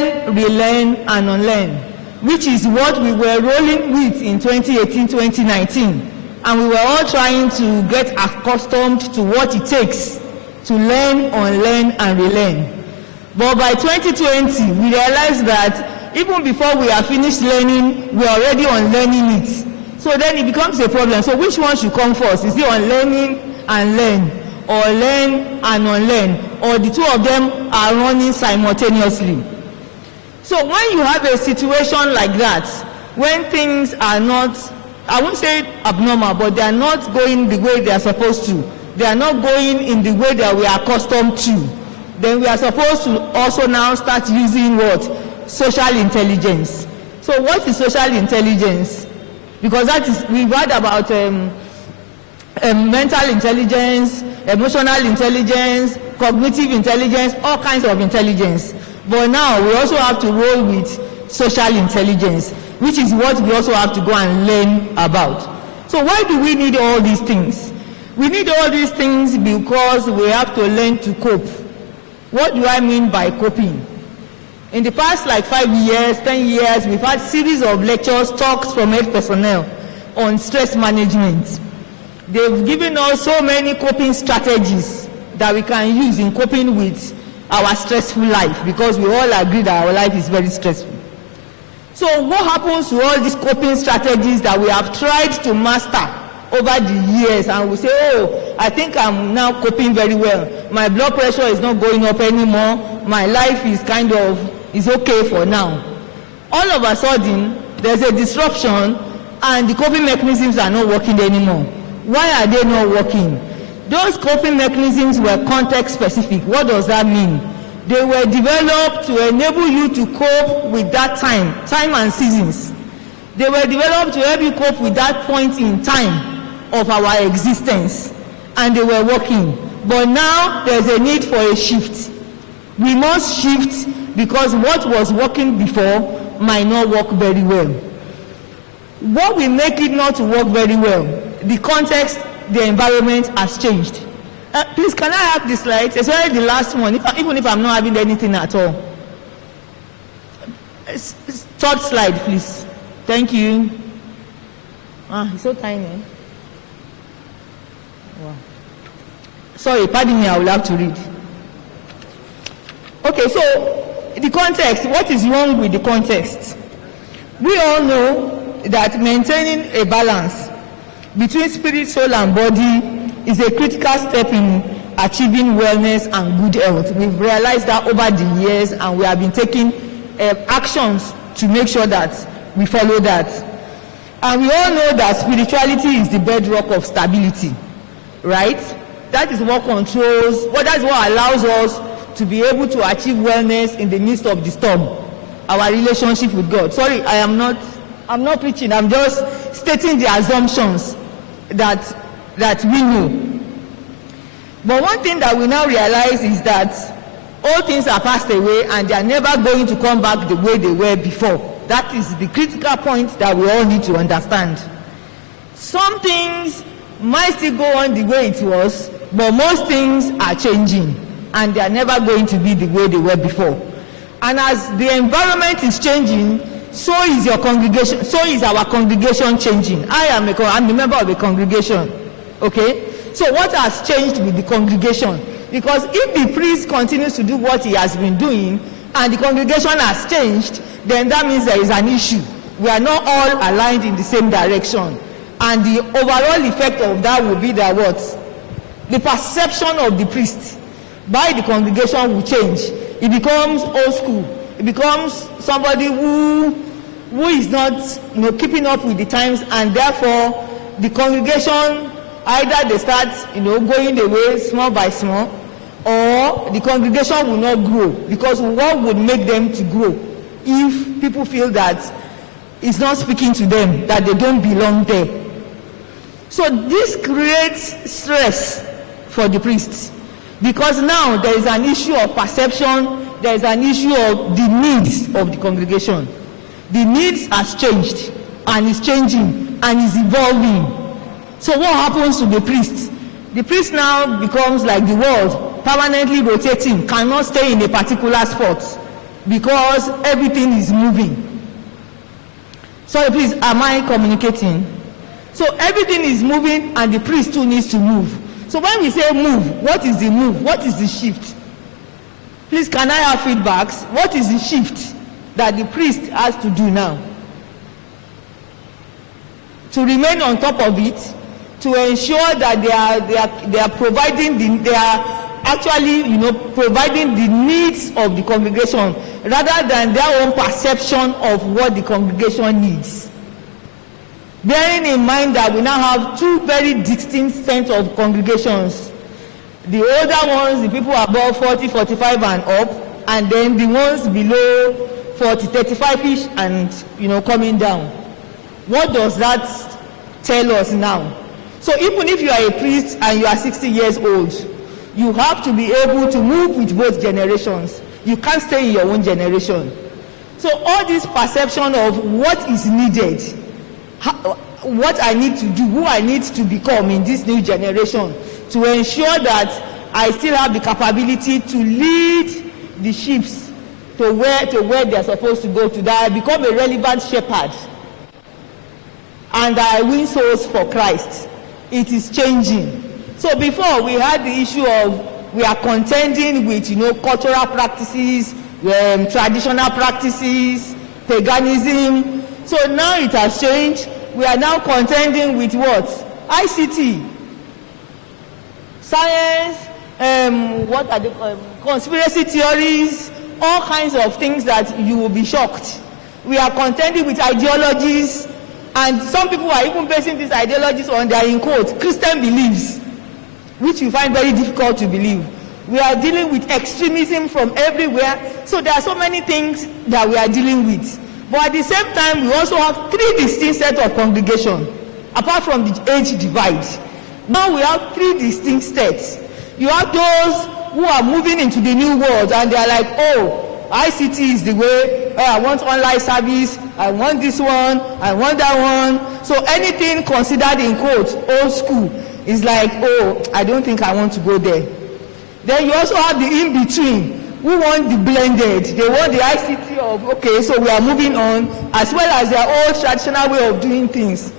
learn, relearn, and unlearn, which is what we were rolling with in 2018-2019. And we were all trying to get accustomed to what it takes to learn, unlearn, and relearn. But by 2020, we realized that even before we are finished learning, we are already unlearning it. So then it becomes a problem. So which one should come first? Is it unlearning and learn, or learn and unlearn, or the two of them are running simultaneously? So when you have a situation like that, when things are not, I won't say abnormal, but they are not going the way they are supposed to, they are not going in the way that we are accustomed to, then we are supposed to also now start using what? Social intelligence. So what is social intelligence? Because that is, we've heard about mental intelligence, emotional intelligence, cognitive intelligence, all kinds of intelligence. But now we also have to roll with social intelligence, which is what we also have to go and learn about. So why do we need all these things? We need all these things because we have to learn to cope. What do I mean by coping? In the past 5 years, 10 years, we've had series of lectures, talks from health personnel on stress management. They've given us so many coping strategies that we can use in coping with our stressful life, because we all agree that our life is very stressful. So what happens to all these coping strategies that we have tried to master over the years, and we say, oh, I think I'm now coping very well. My blood pressure is not going up anymore. My life is is okay for now. All of a sudden, there's a disruption and the coping mechanisms are not working anymore. Why are they not working? Those coping mechanisms were context specific. What does that mean? They were developed to enable you to cope with that time and seasons. They were developed to help you cope with that point in time of our existence, and they were working. But now there's a need for a shift. We must shift, because what was working before might not work very well. What will make it not to work very well? The context, the environment has changed. Please, can I have the slides, especially the last one, even if I'm not having anything at all? Third slide, please. Thank you. It's so tiny. Wow. Sorry, pardon me, I will have to read. Okay, so the context, what is wrong with the context? We all know that maintaining a balance between spirit, soul, and body is a critical step in achieving wellness and good health. We've realized that over the years, and we have been taking actions to make sure that we follow that. And we all know that spirituality is the bedrock of stability, right? That is what controls, that's what allows us to be able to achieve wellness in the midst of the storm, our relationship with God. Sorry, I'm not preaching, I'm just stating the assumptions that we know. But one thing that we now realize is that all things are passed away and they are never going to come back the way they were before. That is the critical point that we all need to understand. Some things might still go on the way it was, but most things are changing, and they are never going to be the way they were before. And as the environment is changing, so is your congregation, so is our congregation changing. I'm a member of a congregation, okay? So what has changed with the congregation? Because if the priest continues to do what he has been doing, and the congregation has changed, then that means there is an issue. We are not all aligned in the same direction. And the overall effect of that will be that what? The perception of the priest by the congregation will change. It becomes old school. It becomes somebody who is not keeping up with the times, and therefore the congregation, either they start going away small by small, or the congregation will not grow, because what would make them to grow if people feel that it's not speaking to them, that they don't belong there? So this creates stress for the priests, because now there is an issue of perception, there is an issue of the needs of the congregation. The needs has changed, and is changing, and is evolving. So what happens to the priest? The priest now becomes like the world, permanently rotating, cannot stay in a particular spot. because everything is moving. Sorry, please, am I communicating? So everything is moving and the priest too needs to move. So when we say move, what is the move? What is the shift? Please, can I have feedbacks? What is the shift that the priest has to do now? To remain on top of it, to ensure that they are providing they are actually, providing the needs of the congregation rather than their own perception of what the congregation needs. Bearing in mind that we now have two very distinct sets of congregations. The older ones, the people above 40, 45 and up, and then the ones below 40, 35-ish and, coming down. What does that tell us now? So even if you are a priest and you are 60 years old, you have to be able to move with both generations. You can't stay in your own generation. So all this perception of what is needed, what I need to do, who I need to become in this new generation to ensure that I still have the capability to lead the sheep to where they are supposed to go, to that I become a relevant shepherd and I win souls for Christ. It is changing. So before we had the issue of we are contending with cultural practices, traditional practices, paganism. So now it has changed. We are now contending with what? ICT, science, what are the conspiracy theories, all kinds of things that you will be shocked. We are contending with ideologies, and some people are even basing these ideologies on their, in quotes, Christian beliefs, which you find very difficult to believe. We are dealing with extremism from everywhere. So there are so many things that we are dealing with. But at the same time, we also have three distinct sets of congregation, apart from the age divide. Now we have three distinct sets. You have those who are moving into the new world, and they are like, oh, ICT is the way. Oh, I want online service. I want this one. I want that one. So anything considered in quotes old school is like, oh, I don't think I want to go there. Then you also have the in-between who want the blended. They want the ICT of, okay, so we are moving on, as well as their old traditional way of doing things.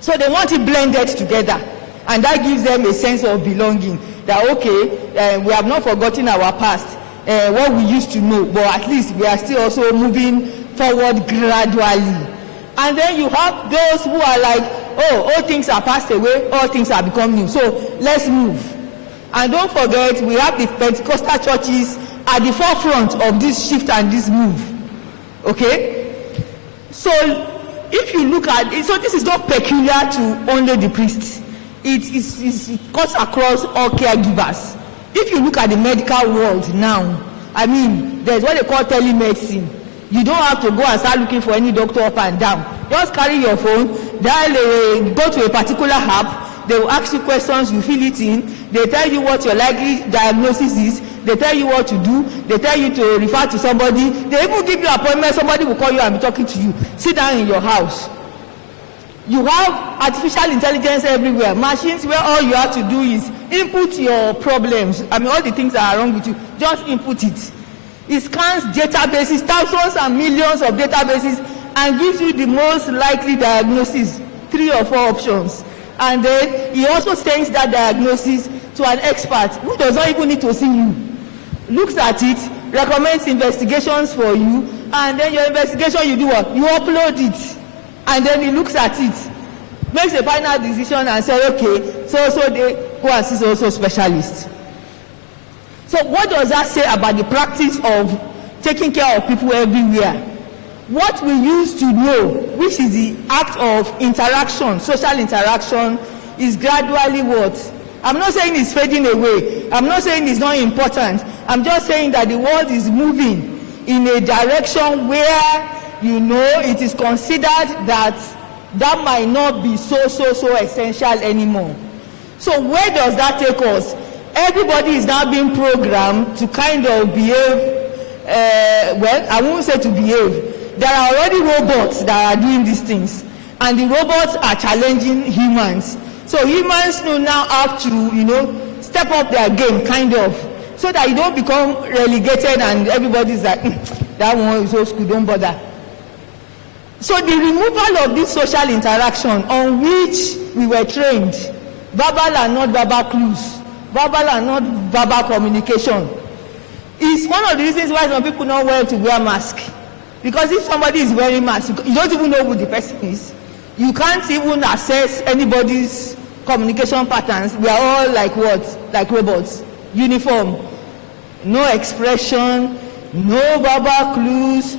So they want it blended together, and that gives them a sense of belonging. That, okay, we have not forgotten our past, what we used to know, but at least we are still also moving forward gradually. And then you have those who are like, oh, all things are passed away, all things are become new, so let's move. And don't forget, we have the Pentecostal churches at the forefront of this shift and this move. Okay? So if you look at it, so this is not peculiar to only the priests. It cuts across all caregivers. If you look at the medical world now, I mean, there's what they call telemedicine. You don't have to go and start looking for any doctor up and down. Just carry your phone, go to a particular app. They will ask you questions, you fill it in. They tell you what your likely diagnosis is. They tell you what to do. They tell you to refer to somebody. They even give you an appointment. Somebody will call you and be talking to you. Sit down in your house. You have artificial intelligence everywhere. Machines where all you have to do is input your problems. I mean, all the things that are wrong with you, just input it. It scans databases, thousands and millions of databases, and gives you the most likely diagnosis, 3 or 4 options. And then he also sends that diagnosis to an expert who does not even need to see you. Looks at it, recommends investigations for you, and then your investigation, you do what? You upload it. And then he looks at it, makes a final decision and says, okay, so they go and see also specialists. So what does that say about the practice of taking care of people everywhere? What we used to know, which is the act of interaction, social interaction, is gradually what? I'm not saying it's fading away. I'm not saying it's not important. I'm just saying that the world is moving in a direction where, it is considered that might not be so essential anymore. So where does that take us? Everybody is now being programmed to kind of behave, well, I won't say to behave. There are already robots that are doing these things, and the robots are challenging humans. So humans now have to, step up their game, kind of, so that you don't become relegated and everybody's like, that one is old school, don't bother. So the removal of this social interaction on which we were trained, verbal and not verbal clues, verbal and not verbal communication, is one of the reasons why some people don't want to wear mask. Because if somebody is wearing mask, you don't even know who the person is. You can't even assess anybody's communication patterns. We are all like what? Like robots. Uniform. No expression, no verbal clues,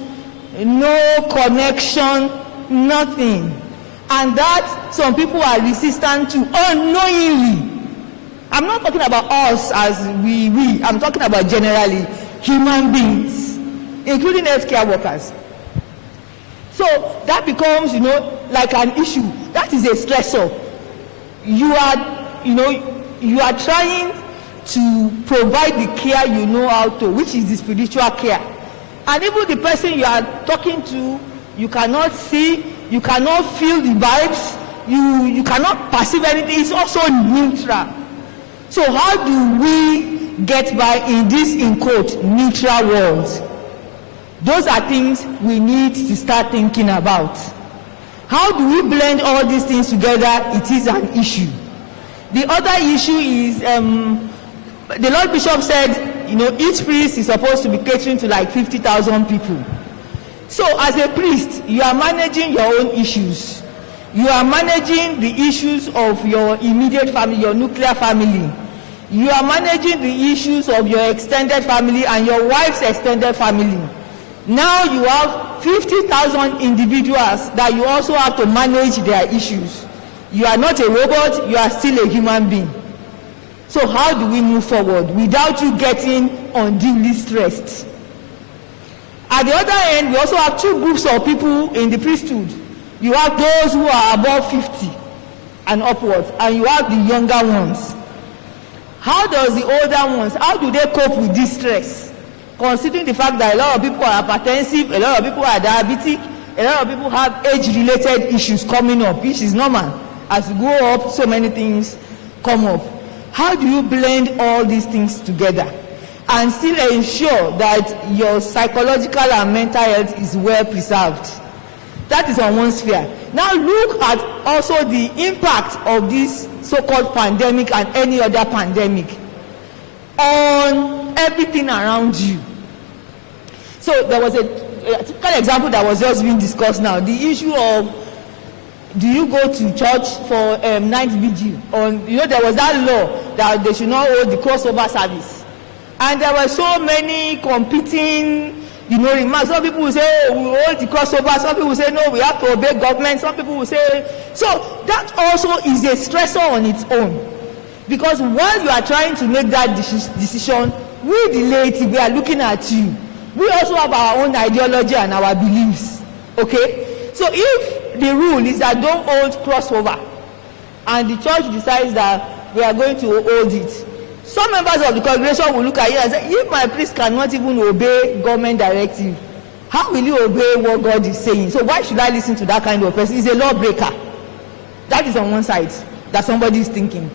no connection, nothing. And that some people are resistant to unknowingly. I'm not talking about us as we. I'm talking about generally human beings, including healthcare workers. So that becomes, like an issue. That is a stressor. You are trying to provide the care you know how to, which is the spiritual care. And even the person you are talking to, you cannot see, you cannot feel the vibes, you cannot perceive anything. It's also neutral. So how do we get by in this, in quote, neutral world? Those are things we need to start thinking about. How do we blend all these things together? It is an issue. The other issue is, the Lord Bishop said, each priest is supposed to be catering to like 50,000 people. So as a priest, you are managing your own issues. You are managing the issues of your immediate family, your nuclear family. You are managing the issues of your extended family and your wife's extended family. Now you have 50,000 individuals that you also have to manage their issues. You are not a robot, you are still a human being. So how do we move forward without you getting unduly stressed? At the other end, we also have two groups of people in the priesthood. You have those who are above 50 and upwards, and you have the younger ones. How does the older ones, how do they cope with this stress? Considering the fact that a lot of people are hypertensive, a lot of people are diabetic, a lot of people have age-related issues coming up, which is normal. As you grow up, so many things come up. How do you blend all these things together and still ensure that your psychological and mental health is well preserved? That is on one sphere. Now look at also the impact of this so-called pandemic and any other pandemic on everything around you. So there was a typical example that was just being discussed now. The issue of, do you go to church for night vigil? Or, there was that law that they should not hold the crossover service. And there were so many competing, remarks. Some people will say, we hold the crossover. Some people will say, no, we have to obey government. Some people will say, so that also is a stressor on its own. Because while you are trying to make that decision, we the laity, we are looking at you. We also have our own ideology and our beliefs. Okay? So if the rule is that don't hold crossover, and the church decides that we are going to hold it, some members of the congregation will look at you and say, if my priest cannot even obey government directive, how will you obey what God is saying? So why should I listen to that kind of person? He's a lawbreaker. That is on one side that somebody is thinking.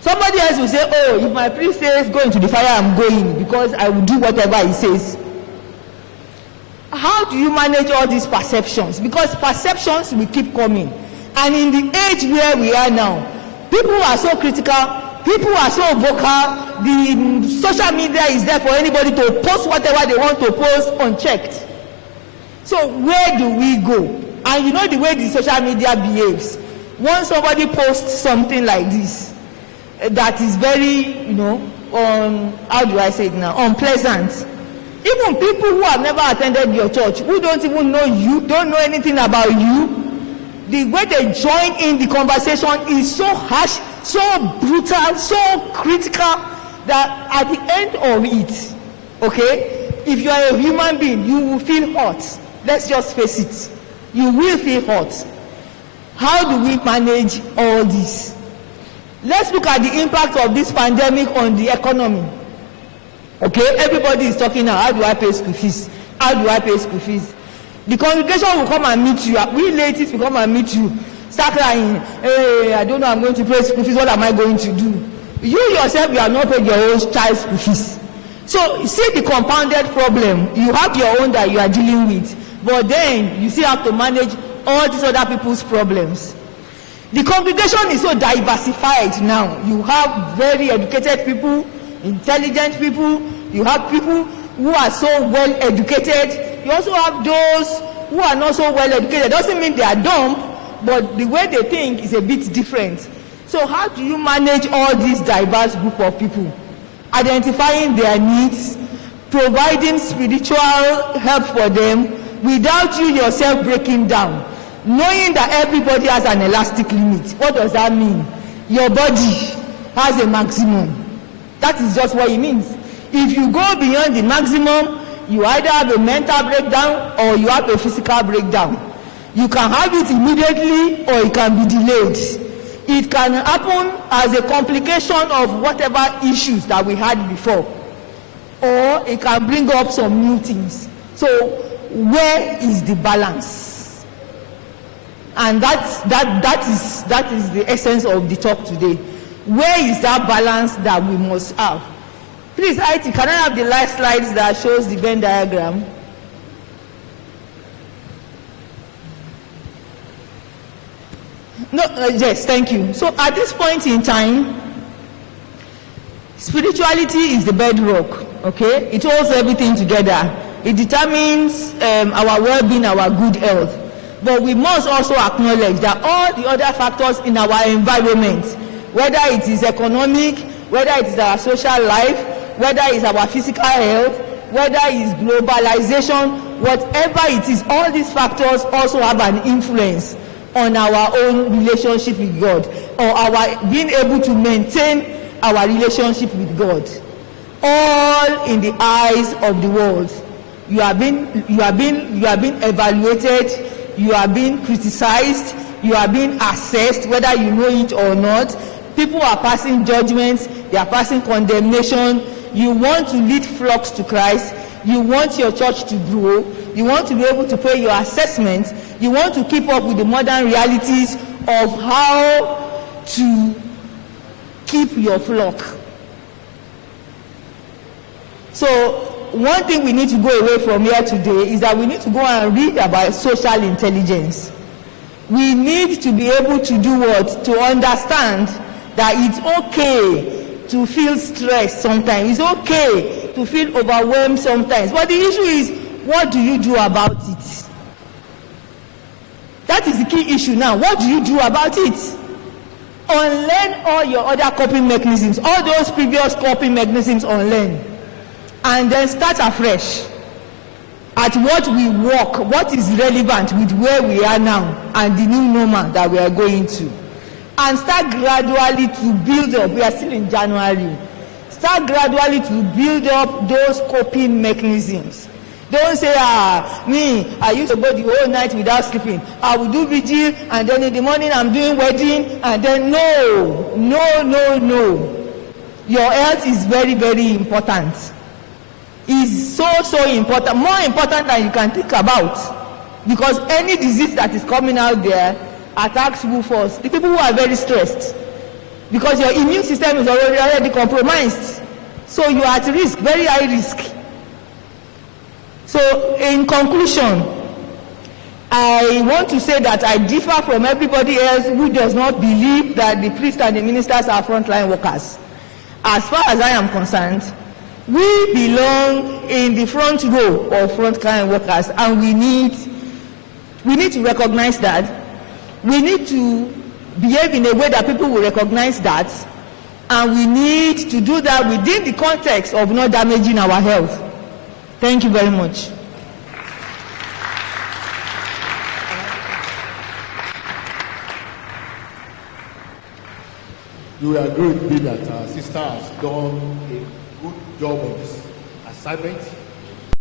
Somebody else will say, oh, if my priest says go into the fire, I'm going because I will do whatever he says. How do you manage all these perceptions? Because perceptions will keep coming. And in the age where we are now, people are so critical, people are so vocal, the social media is there for anybody to post whatever they want to post unchecked. So where do we go? And the way the social media behaves. Once somebody posts something like this, that is very, how do I say it now, unpleasant. Even people who have never attended your church, who don't even know you, don't know anything about you, the way they join in the conversation is so harsh, so brutal, so critical, that at the end of it, okay, if you are a human being, you will feel hot. Let's just face it. You will feel hot. How do we manage all this? Let's look at the impact of this pandemic on the economy. Okay, everybody is talking now, how do I pay school fees? How do I pay school fees? The congregation will come and meet you. We ladies will come and meet you. Start crying, hey, I don't know, I'm going to pay school fees. What am I going to do? You yourself, you are not paying your own child's school fees. So you see the compounded problem. You have your own that you are dealing with, but then you still have to manage all these other people's problems. The congregation is so diversified now. You have very educated people, intelligent people, you have people who are so well educated. You also have those who are not so well educated. Doesn't mean they are dumb, but the way they think is a bit different. So how do you manage all these diverse group of people? Identifying their needs, providing spiritual help for them without you yourself breaking down. Knowing that everybody has an elastic limit. What does that mean? Your body has a maximum. That is just what it means. If you go beyond the maximum, you either have a mental breakdown or you have a physical breakdown. You can have it immediately or it can be delayed. It can happen as a complication of whatever issues that we had before, or it can bring up some new things. So where is the balance? And that is the essence of the talk today. Where is that balance that we must have? Please, IT, can I have the last slides that shows the Venn diagram? No, yes, thank you. So at this point in time, spirituality is the bedrock, okay? It holds everything together. It determines our well-being, our good health. But we must also acknowledge that all the other factors in our environment, whether it is economic, whether it is our social life, whether it is our physical health, whether it is globalization, whatever it is, all these factors also have an influence on our own relationship with God, or our being able to maintain our relationship with God. All in the eyes of the world. You are being evaluated, you are being criticized, you are being assessed, whether you know it or not. People are passing judgments, they are passing condemnation. You want to lead flocks to Christ, you want your church to grow, you want to be able to pay your assessment, you want to keep up with the modern realities of how to keep your flock. So one thing we need to go away from here today is that we need to go and read about social intelligence. We need to be able to do what? To understand that it's okay to feel stressed sometimes. It's okay to feel overwhelmed sometimes. But the issue is, what do you do about it? That is the key issue now. What do you do about it? Unlearn all your other coping mechanisms, all those previous coping mechanisms, unlearn. And then start afresh at what we work, what is relevant with where we are now and the new normal that we are going to. And start gradually to build up. We are still in January. Start gradually to build up those coping mechanisms. Don't say, I used to go the whole night without sleeping. I will do vigil, and then in the morning I'm doing wedding, and then no. Your health is very, very important. Is so important, more important than you can think about, because any disease that is coming out there attacks who first? The people who are very stressed, because your immune system is already compromised, so you are at risk, very high risk. So in conclusion, I want to say that I differ from everybody else who does not believe that the priests and the ministers are frontline workers. As far as I am concerned, we belong in the front row of frontline workers, and we need to recognize that. We need to behave in a way that people will recognize that, and we need to do that within the context of not damaging our health. Thank you very much. You will agree with me that our sister has done a good job on this assignment.